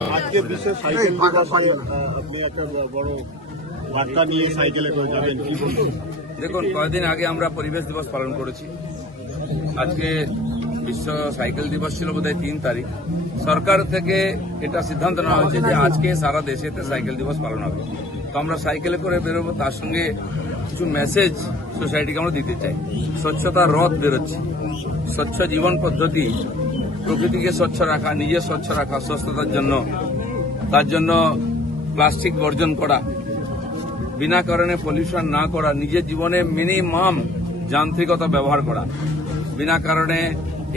আজকে বিশ্ব সাইকেল দিবসে আপনি একটা বড় বার্তা নিয়ে সাইকেলে করে যাবেন, কি বলবেন? দেখুন, কয়েকদিন আগে আমরা পরিবেশ দিবস পালন করেছি। আজকে বিশ্ব সাইকেল দিবস ছিল বোধহয় 3 তারিখ। সরকার থেকে এটা সিদ্ধান্ত নেওয়া হয়েছে যে আজকে সারা দেশেতে সাইকেল দিবস পালন হবে। তো আমরা সাইকেলে করে বেরোবো, তার সঙ্গে কিছু মেসেজ সোসাইটিকে আমরা দিতে চাই। স্বচ্ছতা রথ বেরোচ্ছে, স্বচ্ছ জীবন পদ্ধতি, প্রকৃতিকে স্বচ্ছ রাখা, নিজে স্বচ্ছ রাখা, সুস্থতার জন্য, তার জন্য প্লাস্টিক বর্জন করা, বিনা কারণে পলিউশন না করা, নিজের জীবনে মিনিমাম যান্ত্রিকতা ব্যবহার করা, বিনা কারণে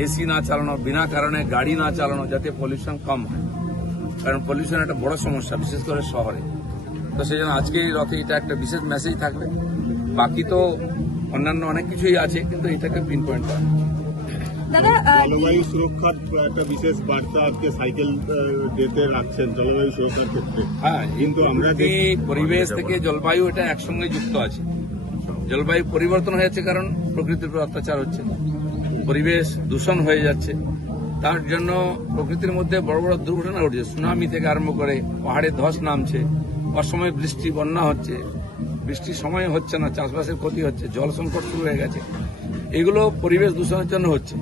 এসি না চালানো, বিনা কারণে গাড়ি না চালানো, যাতে পলিউশন কম হয়। কারণ পলিউশন একটা বড় সমস্যা, বিশেষ করে শহরে। তো সেই জন্য আজকে এই রথে এটা একটা বিশেষ মেসেজ থাকবে। বাকি তো অন্যান্য অনেক কিছুই আছে, কিন্তু এটাকে পিন পয়েন্ট করা। জলবায়ু সুরক্ষার একটা বিশেষ বার্তা আজকে সাইকেল ডেতে রাখছেন জলবায়ু সুরক্ষার ক্ষেত্রে। হ্যাঁ, কিন্তু আমরা পরিবেশ থেকে জলবায়ু এটা একসঙ্গে যুক্ত আছে। জলবায়ু পরিবর্তন হয়েছে কারণ প্রকৃতির উপর অত্যাচার হচ্ছে, পরিবেশ দূষণ হয়ে যাচ্ছে। তার জন্য প্রকৃতির মধ্যে বড় বড় দুর্ঘটনা ঘটছে। সুনামি থেকে আরম্ভ করে পাহাড়ে ধস নামছে, অসময়ে বৃষ্টি, বন্যা হচ্ছে, বৃষ্টির সময় হচ্ছে না, চাষবাসের ক্ষতি হচ্ছে, জল সংকট শুরু হয়ে গেছে। এগুলো পরিবেশ দূষণের জন্য হচ্ছে।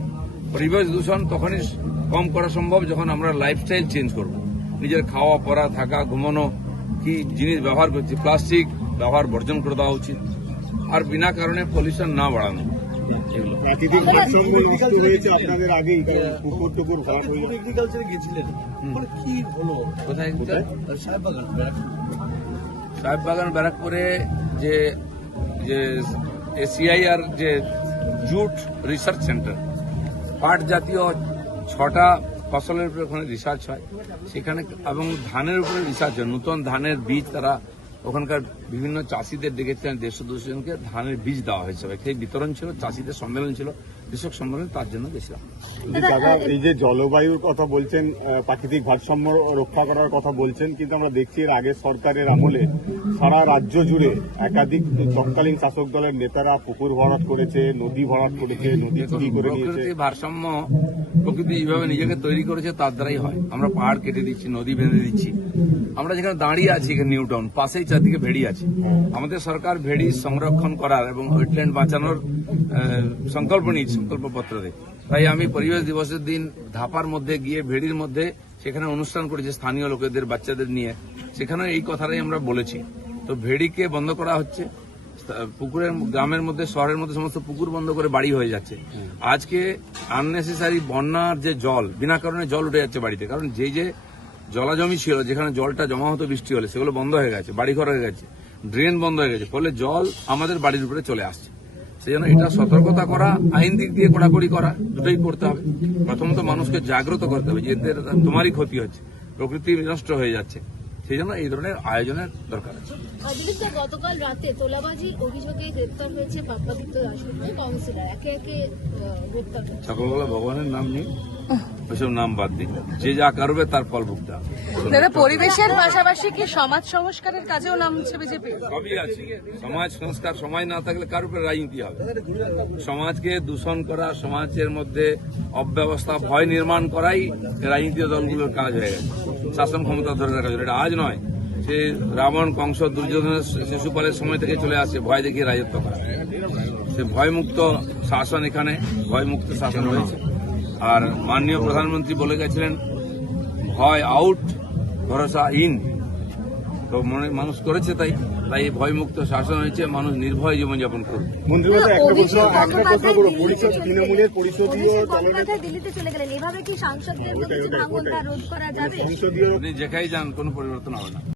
পরিবেশ দূষণ তখনই কম করা সম্ভব যখন আমরা লাইফস্টাইল চেঞ্জ করব। নিজের খাওয়া পরা, থাকা, ঘুমানো, কি জিনিস ব্যবহার করছি, প্লাস্টিক ব্যবহার বর্জন করে দেওয়া উচিত, আর বিনা কারণে পলিউশন না বাড়ানো। এগুলো আপনাদের আগেই পুকুর টুকুর কোথায়? সাহেববাগান ব্যারাকপুরে যে এসিআইআর যে জুট রিসার্চ সেন্টার, পাট জাতীয় 6টা ফসলের উপরে ওখানে রিসার্চ হয় সেখানে, এবং ধানের উপরে রিসার্চ হয়। নতুন ধানের বীজ তারা ওখানকার বিভিন্ন চাষিদের ডেকেছিলেন, 150-200 জনকে ধানের বীজ দেওয়া হয়েছে। সেই বিতরণ ছিল, চাষিদের সম্মেলন ছিল, কৃষক সম্মেলন, তার জন্য গেছিলাম। দাদা, এই যে জলবায়ুর কথা বলছেন, প্রাকৃতিক ভারসাম্য রক্ষা করার কথা বলছেন, কিন্তু আমরা দেখছি এর আগের সরকারের আমলে সারা রাজ্য জুড়ে একাধিক তৎকালীন শাসক দলের নেতারা পুকুর ভরাট করেছে, নদী ভরাট করেছে, নদী চুরি করে নিয়েছে। প্রকৃতির ভারসাম্য প্রকৃতি যেভাবে নিজেকে তৈরি করেছে তার দ্বারাই হয়। আমরা পাহাড় কেটে দিচ্ছি, নদী বেঁধে দিচ্ছি। আমরা যেখানে দাঁড়িয়ে আছি এখানে নিউ টাউন, পাশেই চারদিকে ভেড়ি আছে। আমাদের সরকার ভেড়ি সংরক্ষণ করার এবং ওয়েটল্যান্ড বাঁচানোর সংকল্প নিয়েছে সংকল্পপত্রে। তাই আমি পরিবেশ দিবসের দিন ধাপার মধ্যে গিয়ে ভেড়ির মধ্যে সেখানে অনুষ্ঠান করেছি স্থানীয় লোকেদের, বাচ্চাদের নিয়ে। সেখানে এই কথাটাই আমরা বলেছি। তো ভেড়িকে বন্ধ করা হচ্ছে, পুকুরের, গ্রামের মধ্যে, শহরের মধ্যে সমস্ত পুকুর বন্ধ করে বাড়ি হয়ে যাচ্ছে। আজকে আননেসেসারি বন্যার যে জল, বিনা কারণে জল উঠে যাচ্ছে বাড়িতে, কারণ যে জলাজমি ছিল যেখানে জলটা জমা হতো বৃষ্টি হলে, সেগুলো বন্ধ হয়ে গেছে, বাড়িঘর হয়ে গেছে, ড্রেন বন্ধ হয়ে গেছে, ফলে জল আমাদের বাড়ির উপরে চলে আসছে। সেই জন্য এটা সতর্কতা করা, আইন দিক দিয়ে কড়াকড়ি করা, দুটোই করতে হবে। প্রথমত মানুষকে জাগ্রত করতে হবে যে এদের তোমারই ক্ষতি হচ্ছে, প্রকৃতি নষ্ট হয়ে যাচ্ছে। সেই জন্য এই ধরনের আয়োজনের দরকার আছে। গতকাল রাতে তোলাবাজির অভিযোগে গ্রেপ্তার হয়েছে বাপ্পাদিত্য দাশগুপ্ত, কাউন্সিলর, একে একে গ্রেপ্তার। সকালবেলা ভগবানের নাম নেই, ওইসব নাম বাদ দিন, যে যা করবে তার ফল ভুগতে হবে। দাদা, পরিবেশের পাশাপাশি কি সমাজ সংস্কারের কাজেও নামছে বিজেপি? সবই আছে। সমাজ সংস্কার, সমাজ না থাকলে কার উপরে রাজনীতি হবে? সমাজকে দূষণ করা, সমাজের মধ্যে অব্যবস্থা, ভয় নির্মাণ করাই রাজনীতিক দলগুলোর কাজ হয়ে গেছে। শাসন ক্ষমতা ধরে রাখা, এটা আজ নয়, সে রাবণ, কংস, দুর্যোধনের, শিশুপালের সময় থেকে চলে আসছে ভয় দেখিয়ে রাজত্ব করা। সে ভয়মুক্ত শাসন, এখানে ভয়মুক্ত শাসন হয়েছে। আর মাননীয় প্রধানমন্ত্রী বলে গেছিলেন ভয় আউট, ভরসা ইন। তো মানুষ করেছে, তাই ভয়মুক্ত শাসন হয়েছে, মানুষ নির্ভয় জীবনযাপন করবে। তৃণমূলের পরিষদীয় দিল্লিতে চলে গেলেন, এভাবে কি সাংসদদের রোধ করা যাবে? আপনি যেখানেই যান কোনো পরিবর্তন হবে না।